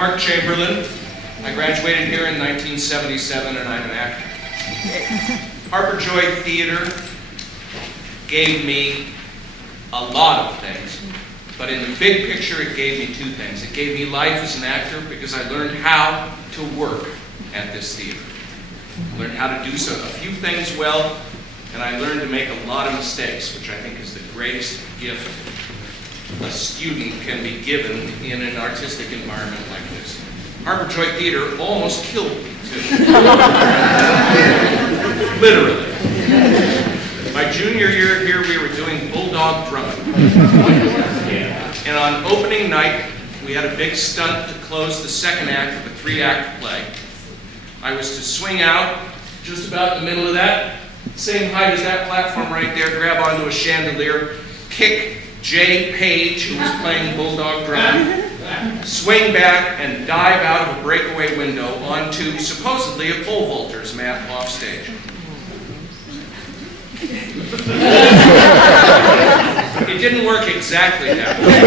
Mark Chamberlin. I graduated here in 1977 and I'm an actor. Harper Joy Theater gave me a lot of things, but in the big picture it gave me two things. It gave me life as an actor because I learned how to work at this theater. I learned how to do a few things well, and I learned to make a lot of mistakes, which I think is the greatest gift a student can be given in an artistic environment like this. Harper Joy Theater almost killed me, too. Literally. My junior year here, we were doing bulldog drumming. And on opening night, we had a big stunt to close the second act of a 3-act play. I was to swing out just about in the middle of that, same height as that platform right there, grab onto a chandelier, kick Jay Page, who was playing bulldog drum, swing back and dive out of a breakaway window onto supposedly a pole vaulter's mat off stage. It didn't work exactly that way,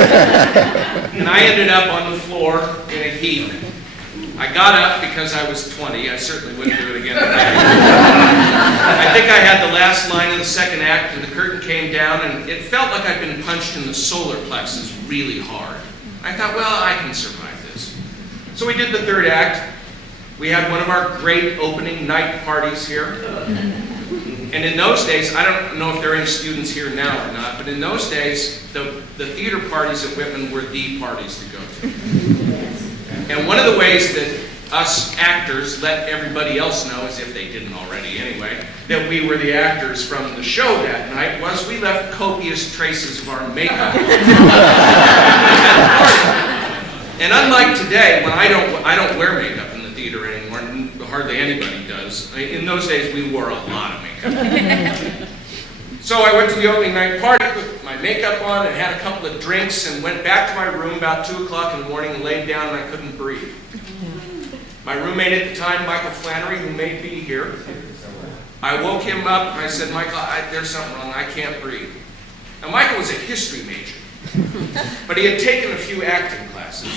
and I ended up on the floor in a heap. I got up because I was 20. I certainly wouldn't do it again today. I think I had the last line of the second act, and the curtain came down, and it felt like I'd been punched in the solar plexus really hard. I thought, well, I can survive this. So we did the third act. We had one of our great opening night parties here. And in those days, I don't know if there are any students here now or not, but in those days, the theater parties at Whitman were the parties to go to. And one of the ways that us actors let everybody else know, as if they didn't already anyway, that we were the actors from the show that night was we left copious traces of our makeup. And unlike today, when I don't wear makeup in the theater anymore, hardly anybody does. In those days, we wore a lot of makeup. So I went to the opening night party with my makeup on and had a couple of drinks and went back to my room about 2 o'clock in the morning and laid down and I couldn't breathe. My roommate at the time, Michael Flannery, who may be here, I woke him up and I said, Michael, there's something wrong, I can't breathe. Now Michael was a history major, but he had taken a few acting classes.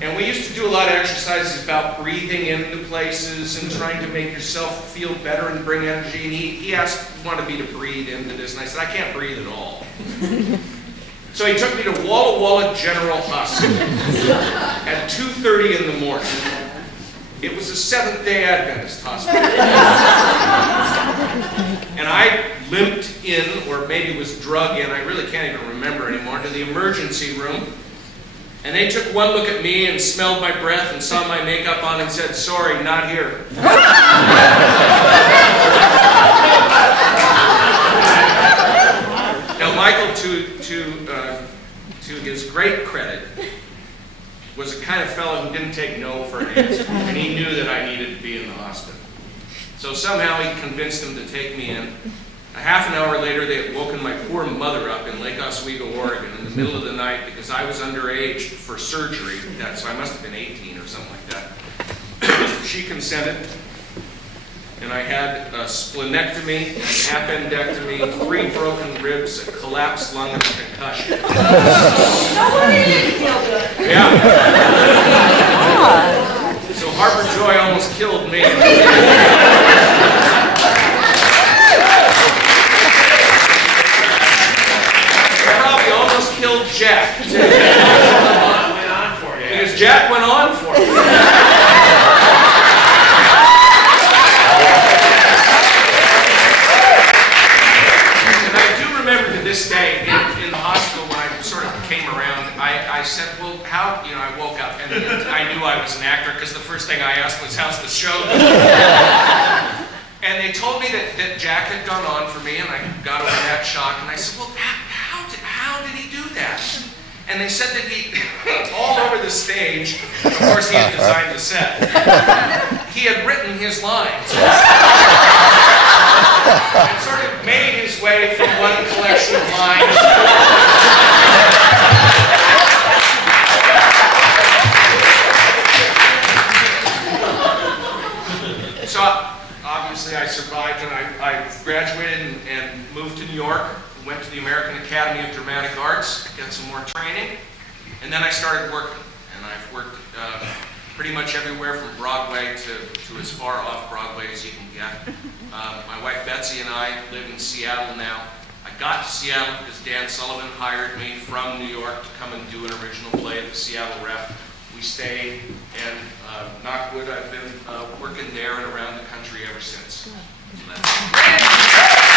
And we used to do a lot of exercises about breathing into places and trying to make yourself feel better and bring energy. And he wanted me to breathe into this, and I said, I can't breathe at all. So he took me to Walla Walla General Hospital at 2:30 in the morning. It was a Seventh-day Adventist hospital. And I limped in, or maybe was drug in, I really can't even remember anymore, to the emergency room. And they took one look at me and smelled my breath and saw my makeup on and said, sorry, not here. Now Michael, to his great credit, was the kind of fellow who didn't take no for an answer. And he knew that I needed to be in the hospital. So somehow he convinced him to take me in. A half an hour later, they had woken my poor mother up in Lake Oswego, Oregon, in the middle of the night because I was underage for surgery. So I must have been 18 or something like that. She consented, and I had a splenectomy, an appendectomy, 3 broken ribs, a collapsed lung, and a concussion. Nobody didn't feel good. Yeah. So Harper Joy almost killed me. Killed Jack. Because Jack went on for me. And I do remember to this day, in the hospital when I sort of came around, I said, well, how, I woke up and I knew I was an actor because the first thing I asked was, how's the show? And they told me that Jack had gone on for me and I got over that shock and I said, well, how did he do that? And they said that he, all over the stage, of course he had designed the set, he had written his lines. And sort of made his way from one collection of lines. So obviously I survived and I graduated and moved to New York. Went to the American Academy of Dramatic Arts, got some more training, and then I started working. and I've worked pretty much everywhere from Broadway to as far off Broadway as you can get. My wife Betsy and I live in Seattle now. I got to Seattle because Dan Sullivan hired me from New York to come and do an original play at the Seattle Rep. We stayed, and knock wood, I've been working there and around the country ever since. So that's